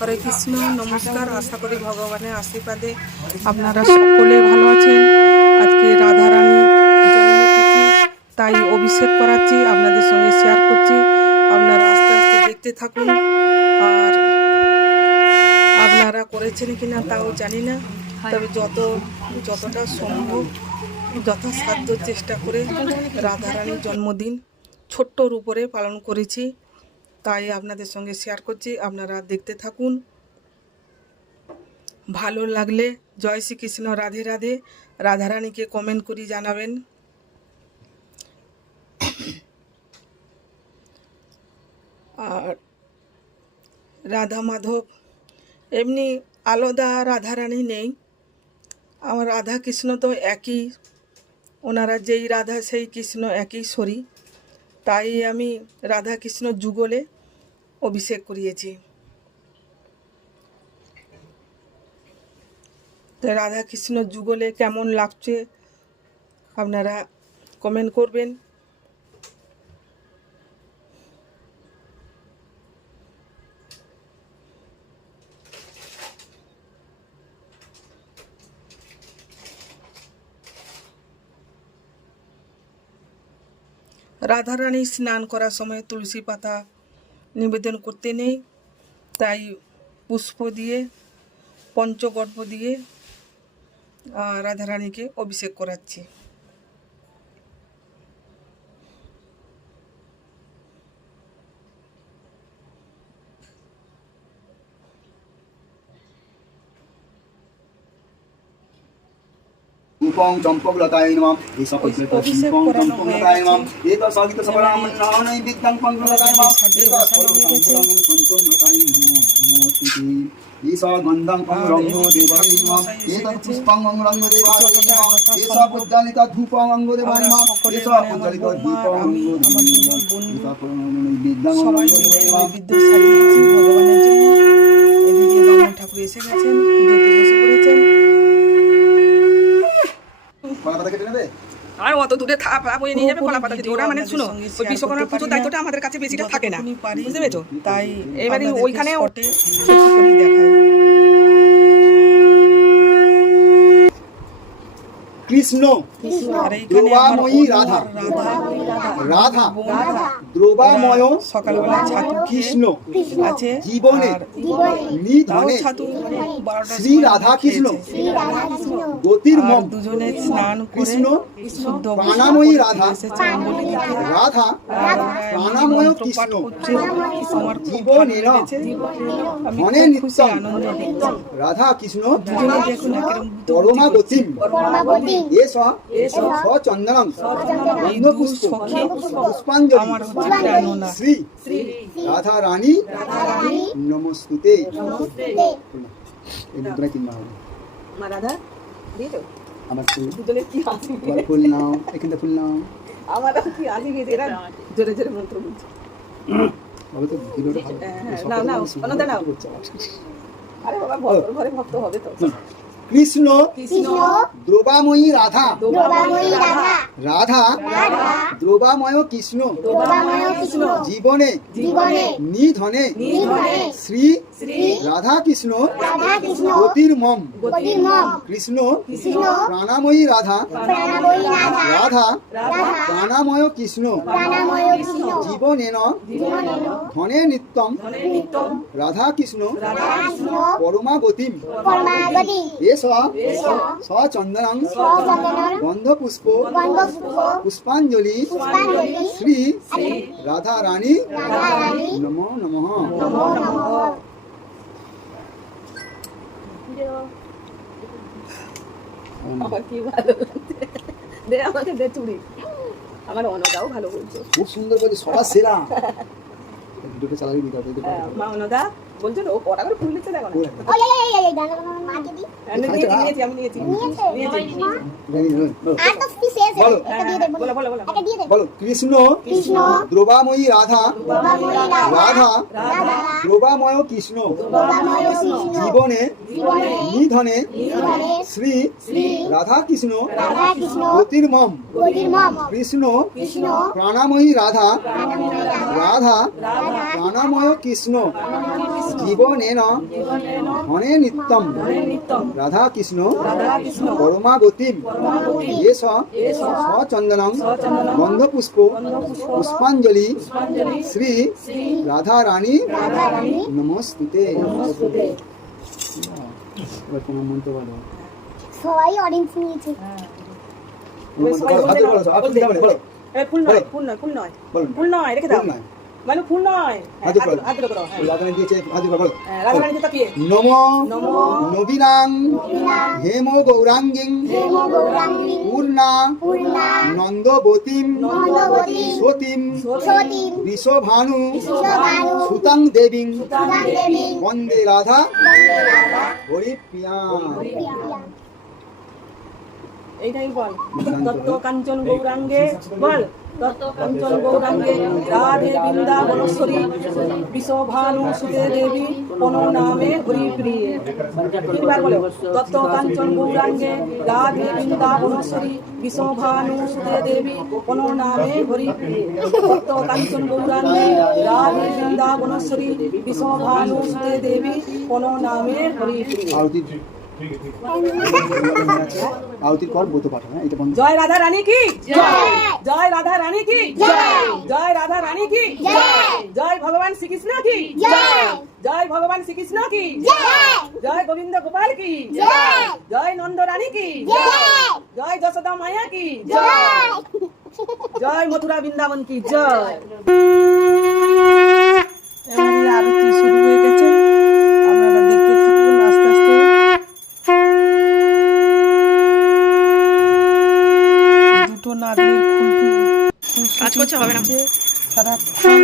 হরে কৃষ্ণ। নমস্কার, আশা করি ভগবানের আশীর্বাদে আপনারা সকলে ভালো আছেন। আজকে রাধারানী জন্মতিথি, তাই অভিষেক করাচ্ছি, আপনাদের সঙ্গে শেয়ার করছি। আপনারা আস্তে আস্তে দেখতে থাকুন। আর আপনারা করেছেন কিনা তাও জানি না, তবে যতটা সম্ভব যথাসাধ্য চেষ্টা করে রাধারানীর জন্মদিন ছোট্টর উপরে পালন করেছি, তাই আপনাদের সঙ্গে শেয়ার করছি। আপনারা দেখতে থাকুন। ভালো লাগলে জয় শ্রীকৃষ্ণ, রাধে রাধে, রাধারানীকে কমেন্ট করে জানাবেন। আর রাধা মাধব এমনি আলাদা রাধারানী নেই, আমার রাধা কৃষ্ণ তো একই, ওনারা যেই রাধা সেই কৃষ্ণ একই শরী, তাই আমি রাধা কৃষ্ণ যুগলে অভিষেক করিয়েছি। তো রাধা কৃষ্ণ যুগলে কেমন লাগছে আপনারা কমেন্ট করবেন। রাধারানী স্নান করার সময় তুলসী পাতা নিবেদন করতে নেই, তাই পুষ্প দিয়ে পঞ্চগর্ভ দিয়ে রাধারানীকে অভিষেক করাচ্ছি। रूपं चम्पकलताय नमः एषः पुष्पं चम्पकलताय नमः एतत् सागित सबराम नामनै विद्यं पङ्कलताय नमः एतत् फलं सम्पूर्णं चम्पकलताय नमः एषः गन्धं पङ्गरङ्गो देवाय नमः एतत् पुष्पं गङ्गरङ्गो देवाय नमः एषः पुज्जालिता धूपं अङ्गो देवाय नमः एषः पुज्जालिता दीपं अङ्गो देवाय नमः विद्यं अङ्गो देवाय नमः। ঠাকুর এসে গেছেন, পুজোতে বসে পড়েছেন। আর অত দূরে বয়ে নিয়ে যাবে কলা পাতা দিতে, ওরা মানে শুনো ওই বিশ্বকর্মার পুজোর দায়িত্বটা আমাদের কাছে বেশিটা থাকে না, বুঝতে পেরেছো? তাই এবারে ওইখানে দেখায় কৃষ্ণ দ্রবাময়ী রাধা, রাধা দ্রবাময় সকালবেলা ছাতু কৃষ্ণ আছে জীবনে নিধনে ছাতু শ্রী রাধা কৃষ্ণ গতির মম দুজনে স্নান কৃষ্ণ শুদ্ধ প্রাণাময়ী রাধা, রাধা প্রাণাময় কৃষ্ণ জীবনের ধনে নিত্যম রাধা কৃষ্ণ পরমা গতিম এষা সচন্দনং পুষ্পাঞ্জলি শ্রী রাধা রানী নমস্তুতে। আমার ফুল নাও, এখানে ফুল নাও, আমার কি আজি গেছে এরা জোরে জোরে মন্ত্র বলছে। বলো তো ভিডিওটা ভালো নাও অনদা নাও। আরে বাবা ঘরে ভক্ত হবে তো। কৃষ্ণ দ্রবাময়ী রাধা, রাধা দ্রবাময় কৃষ্ণ জীবনে নিধনে শ্রী রাধা কৃষ্ণ গতির মম কৃষ্ণ প্রাণাময়ী রাধা, রাধা প্রাণাময় কৃষ্ণ জীবনেন ধনে নিত্যম রাধা কৃষ্ণ পরমা গতিম সচন্দনং গন্ধপুষ্প পুষ্পাঞ্জলি শ্রী রাধা রানী নমো নমঃ। কি ভালো দে আমাকে দে চুড়ি, আমার অনদাও ভালো বলছো, খুব সুন্দর বলছে, সবার সেরা। ভিডিওটা চালাবি দিতে হবে। মা অনদা বলছো ও কটা করে ফুল দিচ্ছে দেখো না। কৃষ্ণ দ্রবাময়ী রাধা, রাধা দ্রবাময় কৃষ্ণ জীবনে নিধনে শ্রী রাধা কৃষ্ণ গতির মম কৃষ্ণ প্রাণাময়ী রাধা, রাধা প্রাণাময় কৃষ্ণ জীবনেন হনে নিত্যম রাধা কৃষ্ণ পরমাগতিম এস সচন্দনং গন্ধপুষ্প পুষ্পাঞ্জলি শ্রী রাধা রানী নমস্তুতে। এবার প্রণাম মন্ত্র বলো। সবাই অরেঞ্জ নিয়েছে। হাতে বলো, আপনি বলো, বলো। ফুল নয়, ফুল নয়, ফুল নয়, ফুল নয়, রেখে দাও। মানে ফুল নয়, হাতে বলো। হাতে করো। রাধারানী দিয়েছে, হাতে বলো। রাধারানীকে তাকিয়ে নমো নবীনাং হেম গৌরাঙ্গিং পূর্ণা নন্দবতীম সতীম বিশ্বভানু সুতাং দেবীং বন্দে রাধা হরিপ্রিয়া। এইটাই বল, তত্ত্ব কাঞ্চন গৌরাঙ্গে বল, তত্ত্ব কাঞ্চন গৌরাঙ্গে রাধে বৃন্দাবনেশ্বরী বিশ্বভানু সুতে দেবী কোনো নামে হরিপ্রিয়ে। তিনবার বলো, তত্ত্ব কাঞ্চন গৌরাঙ্গে রাধে বৃন্দাবনেশ্বরী বিশ্বভানু সুতে দেবী কোনো নামে হরিপ্রিয়ে। তত্ত্ব কাঞ্চন গৌরাঙ্গে রাধে বৃন্দাবনেশ্বরী বিশ্বভানু সুতে দেবী কোনো নামে হরিপ্রিয়ে। আরতির কর বলতে পারো না, এটা বন্ধ। জয় রাধা রানী কি জয়, জয় রাধা রানী কি জয়, জয় রাধা রানী কি জয়, জয় ভগবান শ্রীকৃষ্ণ কি জয়, জয় ভগবান শ্রীকৃষ্ণ কি জয়, জয় গোবিন্দ গোপাল কি জয়, জয় নন্দ রানী কি জয়, জয় যশোদা মায়া কি জয়, জয় মথুরা বৃন্দাবন কি জয়। এবারে আরতি শুরু হয়ে গেছে, আপনারা দেখতে থাকুন আস্তে আস্তে। দুটো নারকেলের ফুল কাজ করছে, হবে না সারাক্ষণ।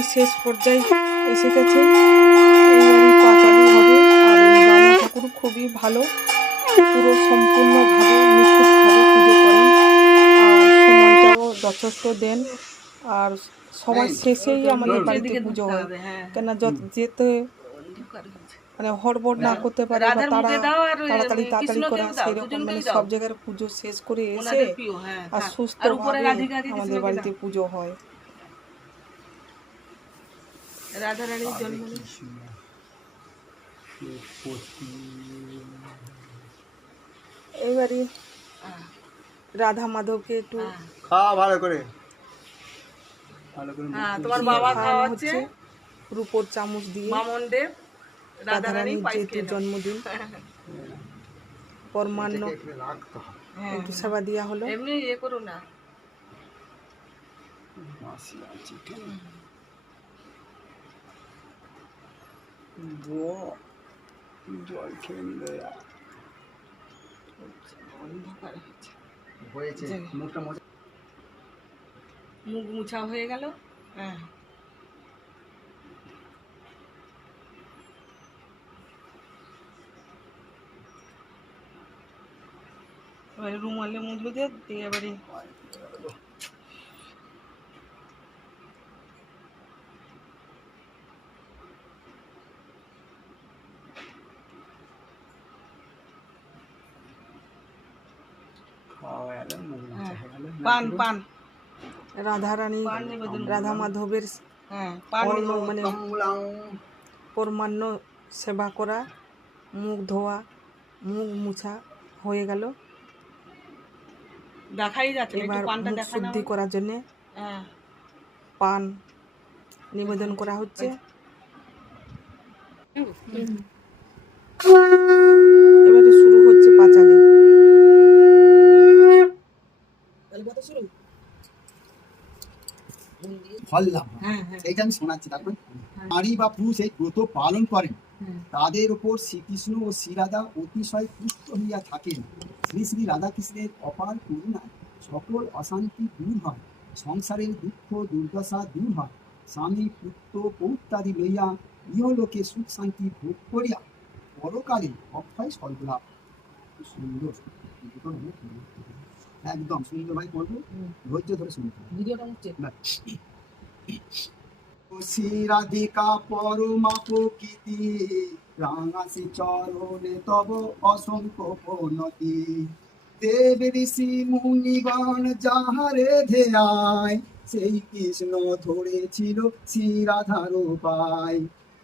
প্রায় শেষ পর্যায়ে এসে গেছে। এইবারই পাঁচালি হবে। আর এই বামুন ঠাকুর খুবই ভালো, পুরো সম্পূর্ণভাবে নিখুঁতভাবে পুজো করেন আর সময়টাও যথেষ্ট দেন। আর সবার শেষেই আমাদের বাড়িতে পুজো হয়, কেন যেতে মানে হড়বড় না করতে পারে বা তাড়াতাড়ি করা সেরকম, মানে সব জায়গার পুজো শেষ করে এসে আর সুস্থভাবে আমাদের বাড়িতে পুজো হয়। রাধারানীর জন্ম এবারে রাধা মাধবকে একটু খাওয়া ভালো করে তোমার বাবা খাওয়াচ্ছে রূপোর চামচ দিয়ে। রাধারানীর যেহেতু জন্মদিন, পরমান্ন একটু সেবা দেওয়া হলো। এমনি ইয়ে করো না, জল খেয়ে নিলে হয়েছে, মুখটা মজা মুখ মুছা হয়ে গেল। হ্যাঁ, এবারে রুমালে মুছবে দিয়ে এবারে পান পান রাধারানী রাধা মাধবের মানে পরমান্ন সেবা করা, মুখ ধোয়া, মুখ মুছা হয়ে গেল। দেখাই যাচ্ছে, এবার মুখ শুদ্ধি করার জন্যে পান নিবেদন করা হচ্ছে। এবারে শুরু হচ্ছে পাঁচালি। এইটা আমি শোনাচ্ছি। তারপরে নারী বা পুরুষ এই ব্রত পালন করেন, তাদের উপর শ্রীকৃষ্ণ ও শ্রীরাধা অতিশয় তুষ্ট হইয়া থাকেন। শ্রী শ্রী রাধাকৃষ্ণের অপার করুণায় সকল অশান্তি দূর হয়, সংসারের দুঃখ দুর্দশা দূর হয়। স্বামী পুত্র পৌত্রাদি লইয়া ইহলোকে সুখ শান্তি ভোগ করিয়া পরকালে অক্ষয় স্বর্গলাভ। সুন্দর, একদম সুন্দর ভাই বলবো, ধৈর্য ধরে শুনতে শ্রী রাধিকা পরমা প্রকৃতি, রাঙাসি চরণে তব অসংখ্য প্রণতি। দেব ঋষি মুনিগণ যাহারে ধেয়ায়, সেই কৃষ্ণ ধরেছিল শ্রী রাধার পায়।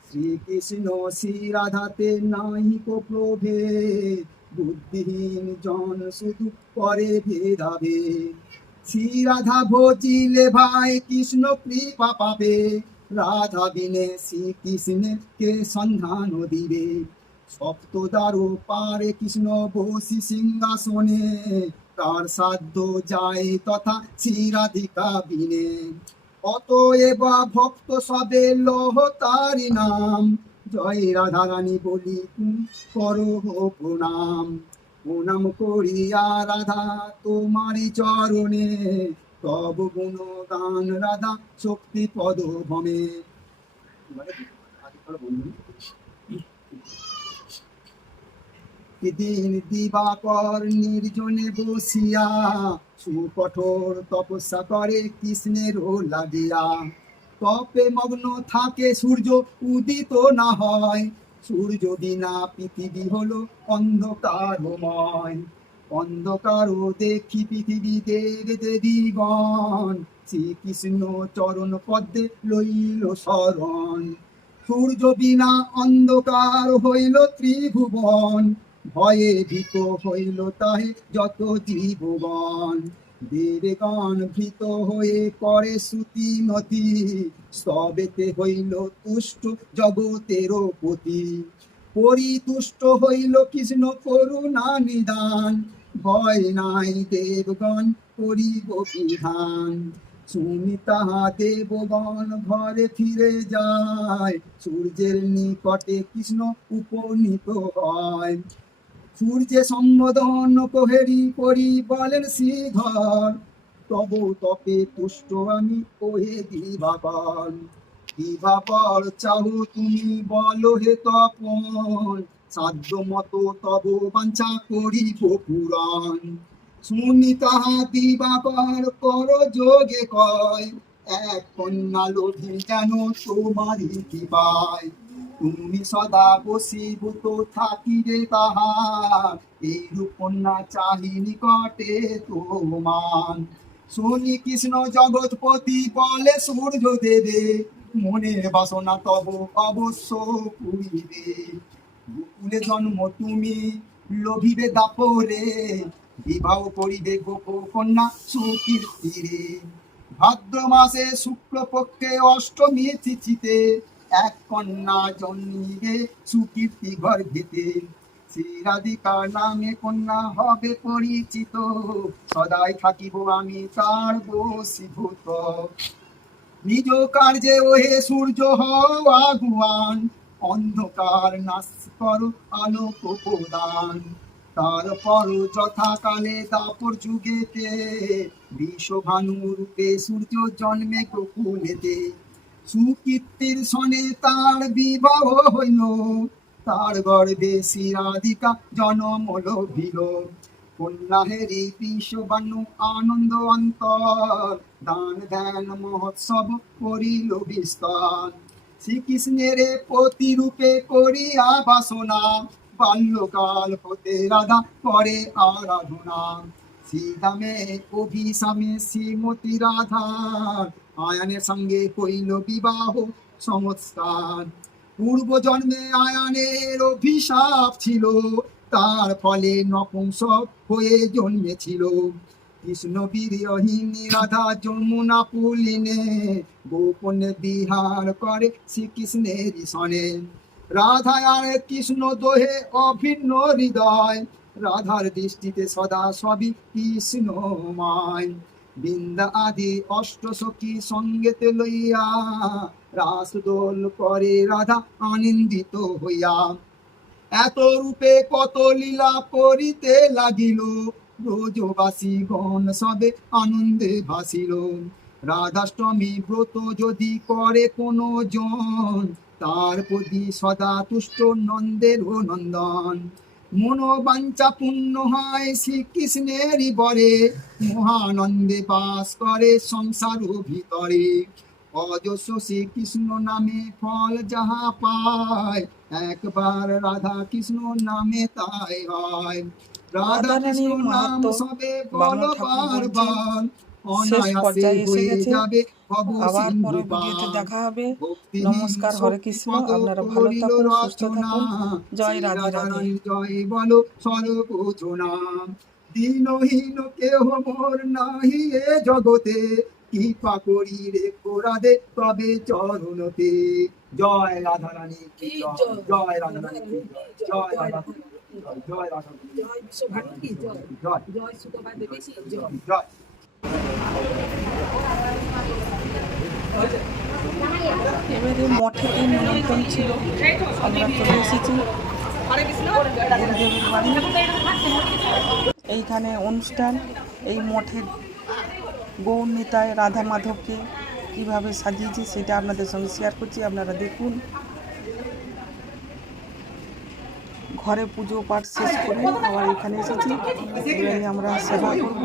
শ্রীকৃষ্ণ শ্রী রাধাতে নাহিক প্রভেদ, বুদ্ধিহীন জন শুধু করে ভেদাভেদ। শ্রী রাধা ভজিলে ভাই কৃষ্ণ কৃপা পাবে, রাধা বিনে শ্রীকৃষ্ণের কে সন্ধান দিবে। সপ্তদ্বারো পারে কৃষ্ণ বসি সিংহাসনে, তার সাধ্য যায় তথা শ্রী রাধিকা বিনে। অতএব ভক্ত সবে লহ তারি নাম, জয় রাধা রানী বলি করো প্রণাম। প্রণাম করিয়া রাধা তোমারি চরণে, তব গুণ গান রাধা শক্তি পদ ভমে। দিন দিবাকর নির্জনে বসিয়া, সুকঠোর তপস্যা করে কৃষ্ণের লাগিয়া। তপে মগ্ন থাকে সূর্য উদিত না হয়, সূর্য বিনা পৃথিবী হলো অন্ধকারময়। অন্ধকার দেখি পৃথিবী দেব দেবীগণ, শ্রীকৃষ্ণ চরণ পদ্মে লইল শরণ। সূর্য বিনা অন্ধকার হইল ত্রিভুবন, ভয়ে ভীত হইল তাহে যত জীবগণ। দেবগণ ভীত হয়ে করে শ্রুতি নতি, সবেতে হইল তুষ্ট জগতের পতি। পরিতুষ্ট হইল কৃষ্ণ করুণা নিদান, ভয় নাই দেবগণ করিব বিধান। শুনি তাহা দেবগণ ঘরে ফিরে যায়, সূর্যের নিকটে কৃষ্ণ উপনীত হয়। সূর্যে সম্বোধন কোহেরি করি বলেন শ্রীধর, তব তপে তুষ্ট আমি ওহে দিবাকর। বিভাবর চাহু তুমি বলো হে তপন, সাধ্য মতো তব বাঞ্ছা করিব পুরাণ। শুনি তাহা দিবাকর কর যোগে কয়, এক কন্যা লোভী যেন তোমারই কৃপায়। তুমি সদা বসীভূত থাকিবে তাহার, এইরূপ কন্যা চাহি নিকটে তোমার। শুনি কৃষ্ণ জগৎপতি বলে সূর্য দেবে, মনের বাসনা তব অবশ্য পুরিবে। গোকুলে জন্ম তুমি লোভিবে দাপরে, বিবাহ করিবে গোপ কন্যা সুকীর্তিরে। ভাদ্র মাসে শুক্লপক্ষে অষ্টমী তিথিতে, এক কন্যা জন্মিবে সুকীর্তি গর্ভেতে। শ্রী রাধিকার নামে কন্যা হবে পরিচিত, সদাই থাকিব আমি তার বশীভূত। নিজ কার্যে ওহে সূর্য হও আগুয়ান, অন্ধকার নাশ করো আলোক প্রদান। তারপর যথাকালে দাপর যুগেতে, বিশ্বভানু রূপে সূর্য জন্মে গোকুলেতে। সুকীর্তির সনে তার বিবাহ হইল, তার গর্ভে শ্রী রাধিকা জনম লভিল। কন্যা হেরি বিশ্ববানু আনন্দ অন্তর, দান ধ্যান মহোৎসব করিল বিস্তার। শ্রীকৃষ্ণের প্রতিরূপে করিয়া বাসনা, বাল্যকাল হতে রাধা করে আরাধনা। শ্রীধামে অভিসামে শ্রীমতী রাধার, আয়ানের সঙ্গে কইল বিবাহ সংস্কার। পূর্ব জন্মে আয়ানের অভিশাপ ছিল, তার ফলে নপুংসক হয়ে জন্মেছিল। কৃষ্ণ বীর্যহীনী রাধা যমুনা পুলিনে, গোপনে বিহার করে শ্রীকৃষ্ণের সনে। রাধা আর কৃষ্ণ দোহে অভিন্ন হৃদয়, রাধার দৃষ্টিতে সদা সবই কৃষ্ণময়। বৃন্দা আদি অষ্ট সখী সঙ্গেতে লইয়া, রাস দোল করে রাধা আনন্দিত হইয়া। এত রূপে কত লীলা করিতে লাগিল, ব্রজবাসী গণ সবে আনন্দে ভাসিল। রাধাষ্টমী ব্রত যদি করে কোনো জন, তার প্রতি সদা তুষ্ট নন্দের নন্দন। মনোবাঞ্ছা পূর্ণ হয় শ্রীকৃষ্ণেরই বরে, মহানন্দে বাস করে সংসার ভিতরে। অজস্র শ্রীকৃষ্ণ নামে ফল যাহা পায়, একবার রাধা কৃষ্ণ নামে তাই হয়। রাধা কৃষ্ণ নাম সবে বল বারবার, শেষ পর্যায়ে এসে হয়ে গেছে। যাবে ভব আবার সিন্ধু পরের পার। ভিডিওতে দেখা হবে। ভক্তিহীন নমস্কার, হরে কৃষ্ণ। শক্তিপদ আপনারা ভালো করিল থাকুন, সুস্থ রচনা, থাকুন। জয় শ্রী রাধে রাধে। রাধারানীর জয় বলো সর্বজনা। দীনহীন কেহ মোর নাহি এ জগতে, কৃপা করি রেখো রাধে তবে চরণতে। জয় রাধারানী কি জয়, জয় রাধারানী কি জয়, জয় রাধারানী কি জয়, জয় রাধারানী কি জয়, জয় জয়। এবারে মঠে নিমন্ত্রণ ছিল, আমরা চলে এসেছি গুরুদেবের বাড়ি। এইখানে অনুষ্ঠান, এই মঠের গৌর নিতাই রাধা মাধবকে কীভাবে সাজিয়েছে সেটা আপনাদের সঙ্গে শেয়ার করছি, আপনারা দেখুন। ঘরে পুজো পাঠ শেষ করে আবার এখানে এসেছি, এবারে আমরা সেবা করব।